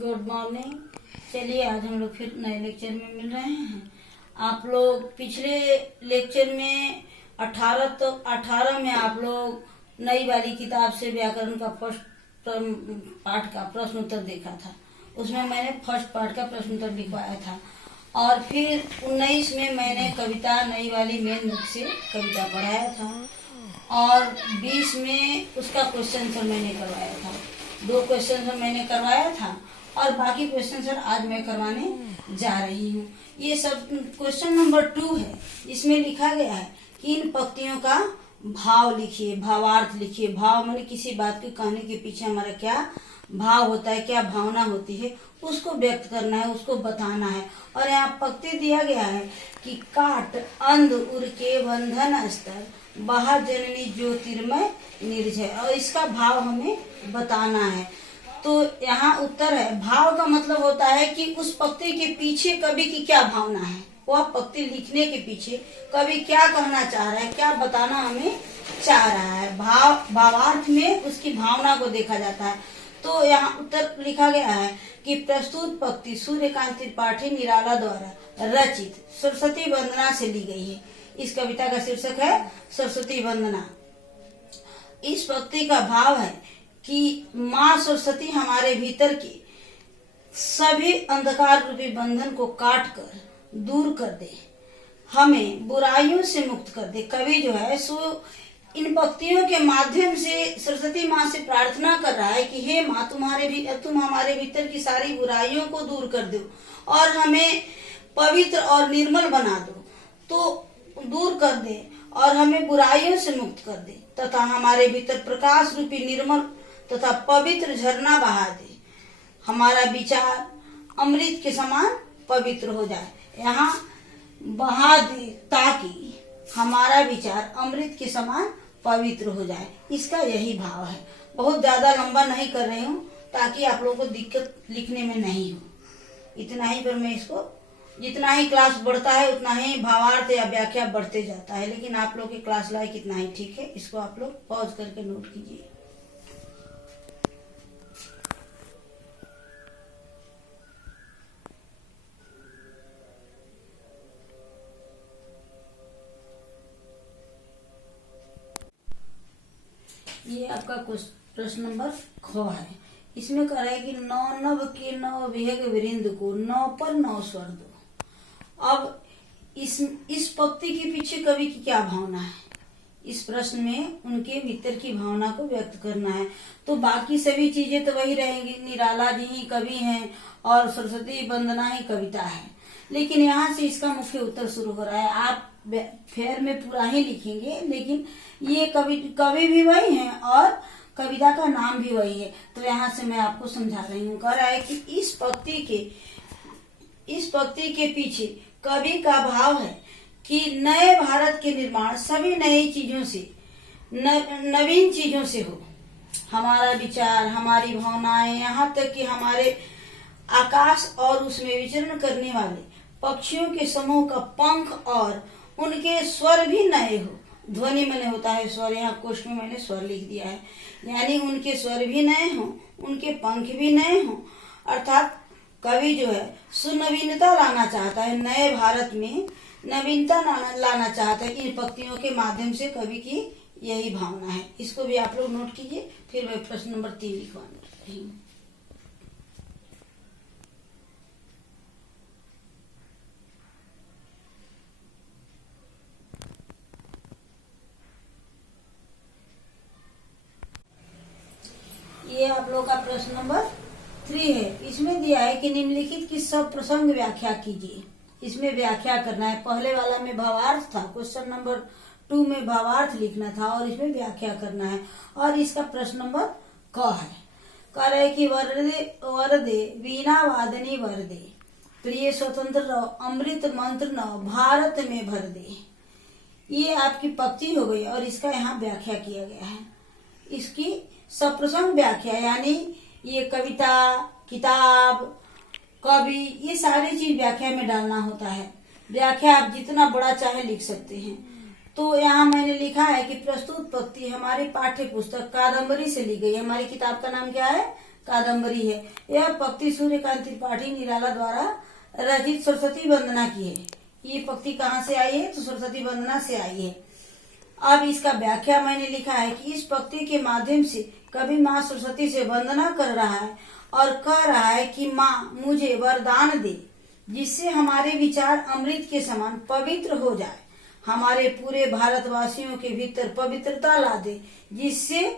Good morning. चलिए आज हम लोग फिर नए लेक्चर में मिल रहे हैं। आप लोग पिछले लेक्चर में 18 में आप लोग नई वाली किताब से व्याकरण का फर्स्ट पार्ट का प्रश्न उत्तर देखा था। उसमें मैंने फर्स्ट पार्ट का प्रश्न उत्तर लिखवाया था और फिर 19 में मैंने कविता नई वाली मेन बुक से कविता पढ़ाया था और 20 में उसका क्वेश्चन आंसर मैंने करवाया था। 2 क्वेश्चन आंसर मैंने करवाया था और बाकी क्वेश्चन आंसर आज मैं करवाने जा रही हूँ। ये सब क्वेश्चन नंबर 2 है। इसमें लिखा गया है कि इन पंक्तियों का भाव लिखिए, भावार्थ लिखिए। भाव माने किसी बात के कहने के पीछे हमारा क्या भाव होता है, क्या भावना होती है, उसको व्यक्त करना है, उसको बताना है। और यहाँ पंक्ति दिया गया है कि काट अंध उर के बंधन स्तर बहा जननी ज्योतिर्मय निर्जय, और इसका भाव हमें बताना है। तो यहाँ उत्तर है, भाव का मतलब होता है कि उस पंक्ति के पीछे कवि की क्या भावना है, वह पंक्ति लिखने के पीछे कवि क्या कहना चाह रहा है, क्या बताना हमें चाह रहा है। भावार्थ में उसकी भावना को देखा जाता है। तो यहाँ उत्तर लिखा गया है कि प्रस्तुत पंक्ति सूर्यकांत त्रिपाठी निराला द्वारा रचित सरस्वती वंदना से ली गई है। इस कविता का शीर्षक है सरस्वती वंदना। इस पंक्ति का भाव है कि माँ सरस्वती हमारे भीतर के सभी अंधकार रूपी बंधन को काट कर दूर कर दे, हमें बुराइयों से मुक्त कर दे। कवि जो है सो इन पंक्तियों के माध्यम से सरस्वती माँ से प्रार्थना कर रहा है कि हे माँ, तुम हमारे भीतर की सारी बुराइयों को दूर कर दो और हमें पवित्र और निर्मल बना दो, तो दूर कर दे और हमें बुराइयों से मुक्त कर दे तथा हमारे भीतर प्रकाश रूपी निर्मल तथा पवित्र झरना बहा दे। हमारा विचार अमृत के समान पवित्र हो जाए। यहाँ बहा दे ताकि हमारा विचार अमृत के समान पवित्र हो जाए, इसका यही भाव है। बहुत ज्यादा लंबा नहीं कर रही हूँ ताकि आप लोगों को दिक्कत लिखने में नहीं हो। इतना ही पर मैं इसको, जितना ही क्लास बढ़ता है उतना ही भावार्थ या व्याख्या बढ़ते जाता है, लेकिन आप लोग की क्लास लाइक इतना ही ठीक है। इसको आप लोग पॉज करके नोट कीजिए। ये आपका प्रश्न नंबर ख है। इसमें कह रहा है कि नौ नव के नौ वेग वृंद को नौ पर नौ स्वर दो। अब इस पंक्ति के पीछे कवि की क्या भावना है, इस प्रश्न में उनके भीतर की भावना को व्यक्त करना है। तो बाकी सभी चीजें तो वही रहेंगी, निराला जी ही कवि हैं और सरस्वती वंदना ही कविता है, लेकिन यहाँ से इसका मुख्य उत्तर शुरू हो रहा है। आप फेयर में पूरा ही लिखेंगे, लेकिन ये कवि भी वही हैं और कविता का नाम भी वही है। तो यहाँ से मैं आपको समझा रही हूँ। कह रहा है कि इस पंक्ति के पीछे कवि का भाव है कि नए भारत के निर्माण सभी नई चीजों से, नवीन चीजों से हो। हमारा विचार, हमारी भावनाएं, यहाँ तक कि हमारे आकाश और उसमें विचरण करने वाले पक्षियों के समूह का पंख और उनके स्वर भी नए हो। ध्वनि मैंने होता है स्वर, यहाँ कोष्ठ में मैंने स्वर लिख दिया है, यानी उनके स्वर भी नए हों, उनके पंख भी नए हों। अर्थात कवि जो है सुनवीनता लाना चाहता है, नए भारत में नवीनता लाना चाहता है। इन पंक्तियों के माध्यम से कवि की यही भावना है। इसको भी आप लोग नोट कीजिए। फिर मैं प्रश्न नंबर 3 लिखवाने रही हूँ। ये आप लोग का प्रश्न नंबर 3 है। इसमें दिया है कि निम्नलिखित की सब प्रसंग व्याख्या कीजिए। इसमें व्याख्या करना है। पहले वाला में भावार्थ था, क्वेश्चन नंबर 2 में भावार्थ लिखना था और इसमें व्याख्या करना है। और इसका प्रश्न नंबर क है। कह रहे कि वरदे वीणा वादनी वरदे प्रिय स्वतंत्र रहो अमृत मंत्र न भारत में भर दे। ये आपकी पंक्ति हो गई और इसका यहाँ व्याख्या किया गया है। इसकी सप्रसंग व्याख्या, यानी ये कविता, किताब, कवि, ये सारी चीज व्याख्या में डालना होता है। व्याख्या आप जितना बड़ा चाहे लिख सकते हैं। तो यहाँ मैंने लिखा है कि प्रस्तुत पंक्ति हमारी पाठ्य पुस्तक कादम्बरी से ली गई। हमारी किताब का नाम क्या है? कादम्बरी है। यह पंक्ति सूर्यकांत त्रिपाठी निराला द्वारा रचित सरस्वती वंदना की है। ये पंक्ति कहाँ से आई है? तो सरस्वती वंदना से आई है। अब इसका व्याख्या मैंने लिखा है कि इस पंक्ति के माध्यम से कवि माँ सरस्वती से वंदना कर रहा है और कह रहा है कि माँ मुझे वरदान दे, जिससे हमारे विचार अमृत के समान पवित्र हो जाए, हमारे पूरे भारतवासियों के भीतर पवित्रता ला दे, जिससे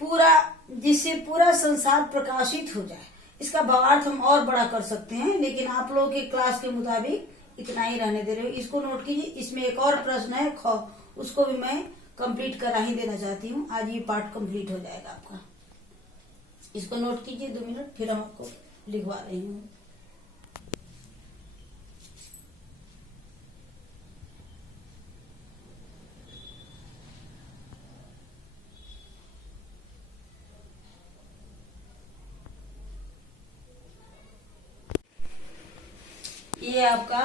पूरा संसार प्रकाशित हो जाए। इसका भावार्थ हम और बड़ा कर सकते हैं, लेकिन आप लोगों के क्लास के मुताबिक इतना ही रहने दे रहे हो। इसको नोट कीजिए। इसमें एक और प्रश्न है ख, उसको भी मैं कंप्लीट करा ही देना चाहती हूँ। आज ये पार्ट कंप्लीट हो जाएगा आपका। इसको नोट कीजिए 2 मिनट, फिर हम आपको लिखवा रही हूँ। ये आपका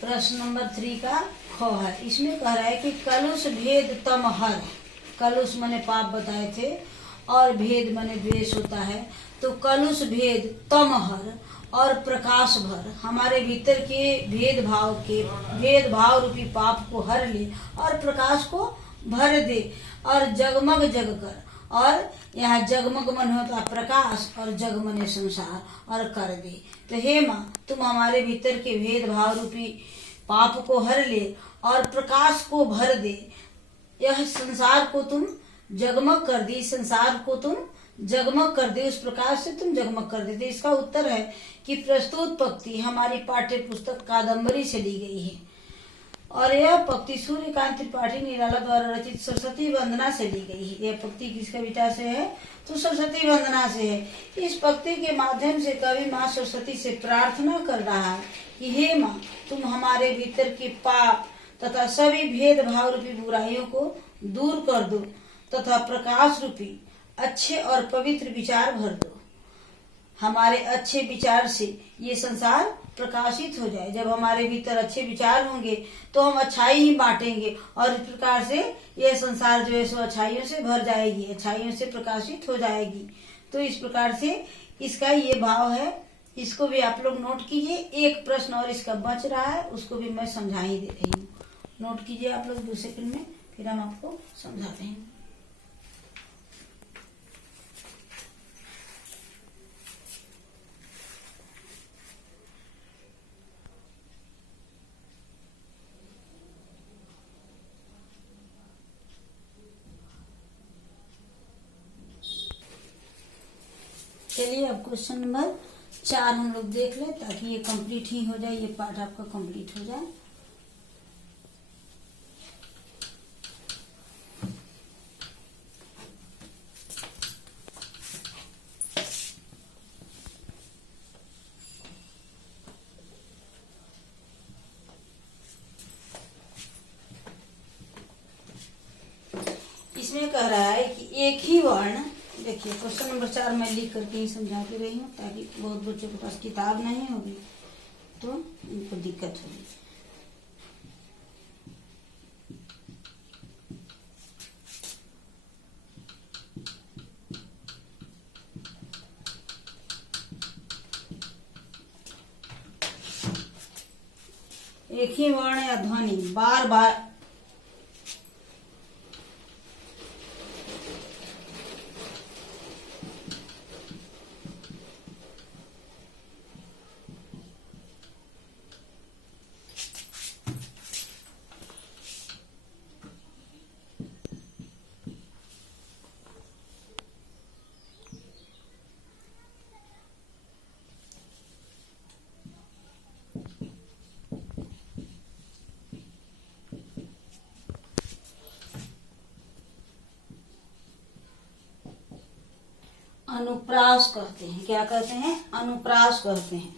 प्रश्न नंबर 3 का ख है। इसमें कह रहा है कि कलुष भेद तम हर। कलुष माने पाप बताए थे और भेद माने द्वेष होता है। तो कलुष भेद तम हर और प्रकाश भर, हमारे भीतर के भेदभाव रूपी पाप को हर ले और प्रकाश को भर दे और जगमग जग कर। और यहाँ जगमग मन होता प्रकाश और जग मने संसार और कर दे। तो हे माँ, तुम हमारे भीतर के भेदभाव रूपी पाप को हर ले और प्रकाश को भर दे। यह संसार को तुम जगमग कर दे, संसार को तुम जगमग कर दे, उस प्रकाश से तुम जगमग कर देते। इसका उत्तर है कि प्रस्तुत पंक्ति हमारी पाठ्य पुस्तक कादम्बरी से ली गई है और यह पंक्ति सूर्यकांत त्रिपाठी निराला द्वारा रचित सरस्वती वंदना से ली गई है। यह पंक्ति किस कविता से है? तो सरस्वती वंदना से है। इस पंक्ति के माध्यम से कवि माँ सरस्वती से प्रार्थना कर रहा है कि हे माँ, तुम हमारे भीतर के पाप तथा सभी भेदभाव रूपी बुराइयों को दूर कर दो तथा प्रकाश रूपी अच्छे और पवित्र विचार भर दो। हमारे अच्छे विचार से ये संसार प्रकाशित हो जाए। जब हमारे भीतर अच्छे विचार होंगे तो हम अच्छाई ही बांटेंगे और इस प्रकार से यह संसार जो है सो अच्छाइयों से भर जाएगी, अच्छाइयों से प्रकाशित हो जाएगी। तो इस प्रकार से इसका ये भाव है। इसको भी आप लोग नोट कीजिए। एक प्रश्न और इसका बच रहा है, उसको भी मैं समझा ही दे रही हूँ। नोट कीजिए आप लोग 2 सेकंड में, फिर हम आपको समझाते हैं। चलिए अब क्वेश्चन नंबर 4 हम लोग देख लें ताकि ये कंप्लीट ही हो जाए, ये पार्ट आपका कंप्लीट हो जाए। इसमें कह रहा है कि एक ही वर्ण, देखिए क्वेश्चन नंबर 4 मैं लिख करके ही समझा के रही हूँ ताकि बहुत बच्चों के पास किताब नहीं होगी तो उनको दिक्कत होगी। एक ही वर्ण या ध्वनि बार बार अनुप्रास कहते हैं। क्या कहते हैं? अनुप्रास कहते हैं।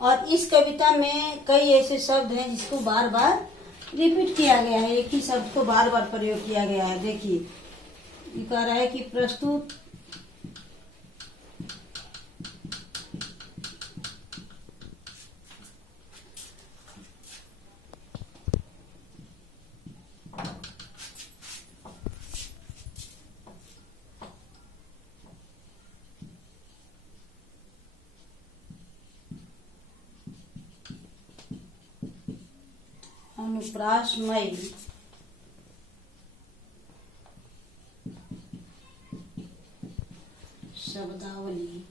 और इस कविता में कई ऐसे शब्द हैं जिसको बार बार रिपीट किया गया है, एक ही शब्द को बार बार प्रयोग किया गया है। देखिए ये कह रहा है कि प्रस्तुत अनुप्रासमय शब्दावली।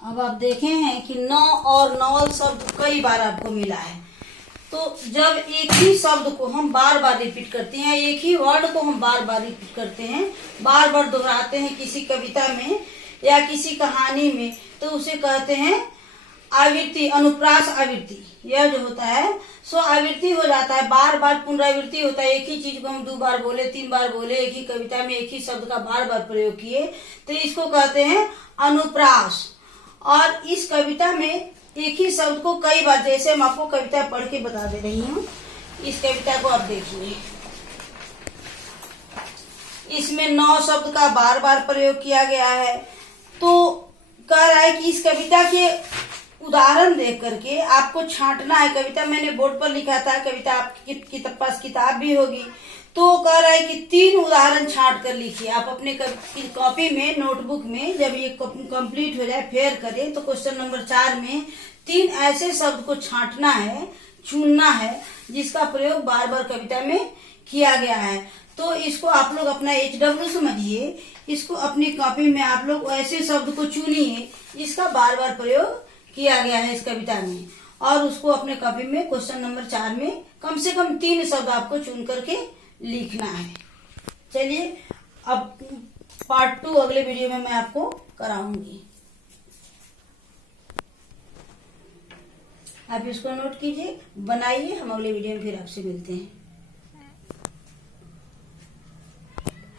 अब आप देखे हैं कि न और नवल शब्द कई बार आपको मिला है। तो जब एक ही शब्द को हम बार बार रिपीट करते हैं, एक ही वर्ड को हम बार बार रिपीट करते हैं, बार बार दोहराते हैं किसी कविता में या किसी कहानी में, तो उसे कहते हैं आवृत्ति, अनुप्रास आवृत्ति। यह जो होता है सो आवृत्ति हो जाता है, बार बार पुनरावृत्ति होता है। एक ही चीज को हम 2 बार बोले, 3 बार बोले, एक ही कविता में एक ही शब्द का बार बार प्रयोग किए, तो इसको कहते हैं अनुप्रास। और इस कविता में एक ही शब्द को कई बार, जैसे हम आपको कविता पढ़ के बता दे रही हूँ, इस कविता को आप देखिए। इसमें 9 शब्द का बार बार प्रयोग किया गया है। तो कह रहा है कि इस कविता के उदाहरण देख करके आपको छांटना है। कविता मैंने बोर्ड पर लिखा था, कविता आपके पास किताब भी होगी। तो कह रहा है कि 3 उदाहरण छांट कर लिखिए। आप अपने कॉपी में, नोटबुक में जब ये कंप्लीट हो जाए, फेयर करें, तो क्वेश्चन नंबर 4 में 3 ऐसे शब्द को छांटना है, चुनना है, जिसका प्रयोग बार बार कविता में किया गया है। तो इसको आप लोग अपना HW समझिए, इसको अपनी कॉपी में आप लोग ऐसे शब्द को चुनिए जिसका बार बार प्रयोग किया गया है इस कविता में, और उसको अपने कॉपी में क्वेश्चन नंबर 4 में कम से कम 3 शब्द आपको चुन करके लिखना है। चलिए अब पार्ट 2 अगले वीडियो में मैं आपको कराऊंगी। आप इसको नोट कीजिए, बनाइए। हम अगले वीडियो में फिर आपसे मिलते हैं।